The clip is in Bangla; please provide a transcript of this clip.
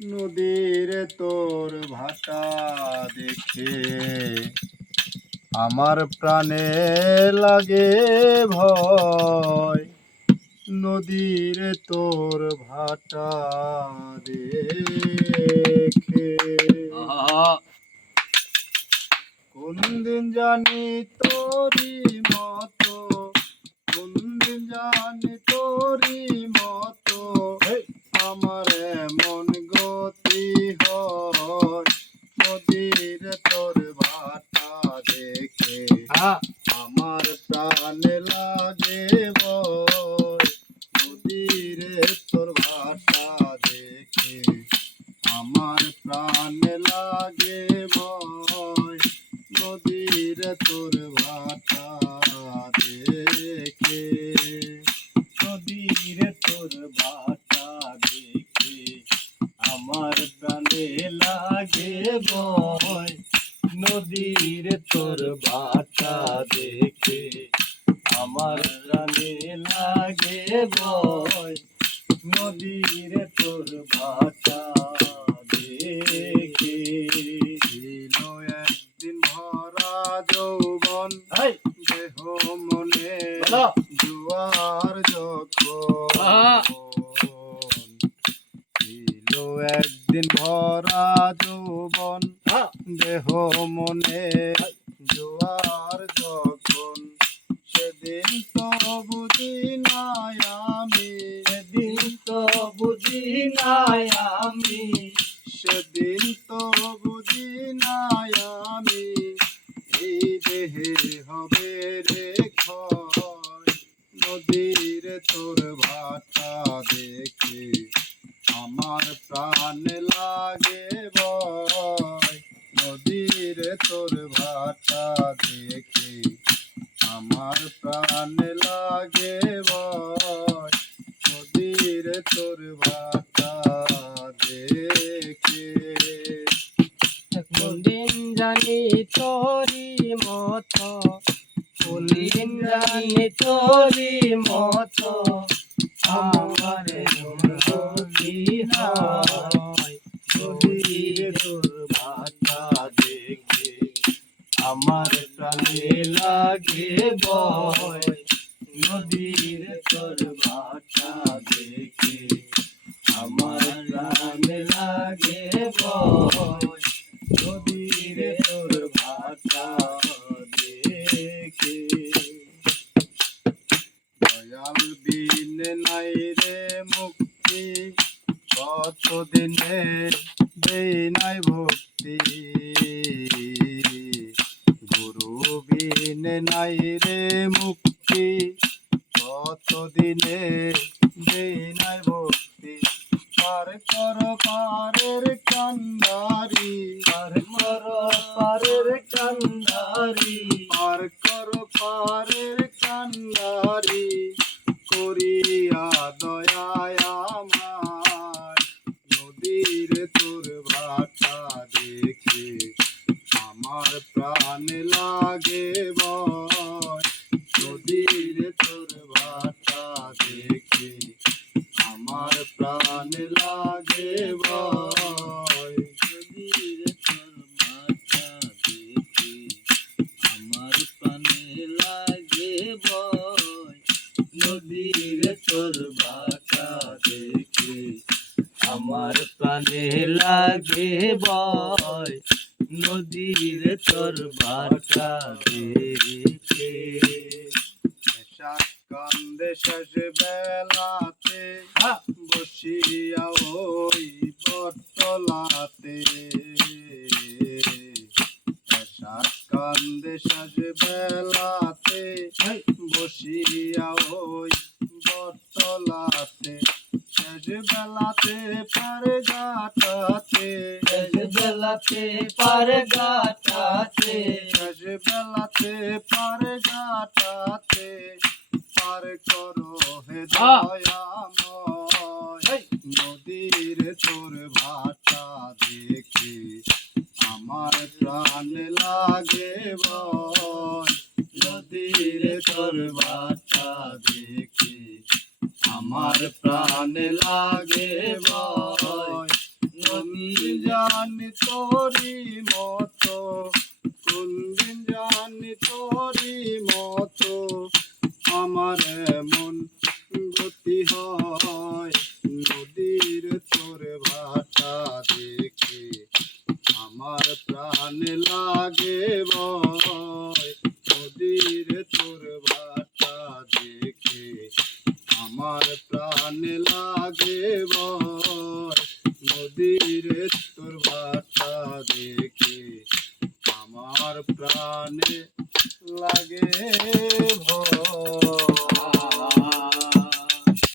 নদীর তোর ভাটা দেখে আমার প্রাণে লাগে ভয়। নদীর তোর ভাটা দেখে কোন দিন জানি তোরি মতো, কোন দিন জানি তোরি মতো আমার এমন গতি হয়। নদীর তোর ভাটা দেখে আমার প্রাণ লাগে ভয়। নদীর তোর ভাটা দেখে আমার প্রাণ লাগে ভয়। নদীর তোর ভাটা দেখে, নদীর তোর ভাটা দেখে আমার প্রাণে লাগে ভয়। নদীর তোর ভাটা দেখে আমার প্রাণে লাগে ভয়। নদীর তোর ভাটা দেখে ছিল একদিন ভরা যৌবন, দেহ মনে জোয়ার যখন। ছিল একদিন ভরা যৌবন, দেহ মনে জোয়ার যখন। সেদিন তো বুঝি নাই আমি, সেদিন তো বুঝি নাই আমি, সেদিন তো বুঝি নাই আমি এই দেহে হবে রে ক্ষয়। নদীর তোর ভাটা দেখে আমার প্রাণ লাগে ভয়। নদীর তোর ভাটা দেখে আমার প্রাণ লাগে ভয়। নদীর তোর ভাটা দেখে কোন দিন জানি তোরি মতো, কোন দিন জানি তোরি মতো আমার গতি হয়। নদীর তোর ভাটা দেখে আমার প্রাণে লাগে ভয়। নদীর তোর ভাটা দেখে আমার প্রাণে লাগে ভয়। নদীর তোর ভাটা দেখে দয়াল বিন নাই রে মুক্তি, কতদিনে দেই নাই ভক্তি। গুরু বিন নাই রে মুক্তি, কতদিনে দেই নাই ভক্তি। পার কর পারের কান্দারি, পার কর পারের কান্দারি, পার কর পারের কান্দারি করিয়া দয়ায় আমায়। নদীর তোর ভাটা দেখে আমার প্রাণ লাগে ভয়। নদীর তোর ভাটা দেখে আমার প্রাণ লাগে ভয়। নদীর তোর ভাটা দেখে আমার প্রাণে লাগে ভয়। নদীর তোর ভাটা দেখে আমার প্রাণে লাগে ভয়। নদীর তোর ভাটা দেখে কান্দে শেষ বেলাতে বসিয়া ওই বটতলাতে। কান্দে শেষ বেলাতে বসিয়া ওই বটতলাতে। শেষ বেলাতে পারে গাটাতে, শেষ বেলাতে পারে গাটাতে, শেষ বেলাতে পারে গাটাতে পার করো হে দয়াময়। নদীর তোর ভাটা দেখে আমার প্রাণ লাগে ভয়। নদীর তোর ভাটা দেখে আমার প্রাণ লাগে ভয়। তোরি মতো, কোনদিন জানি তোরি মতো আমার এমন গতি হয়। নদীর তোর ভাটা দেখে আমার প্রাণ লাগে ভয়। নদীর তোর ভাটা দেখে আমার প্রাণ লাগে ভয়। নদীর তোর ভাটা দেখে আমার প্রাণে লাগে ভয়।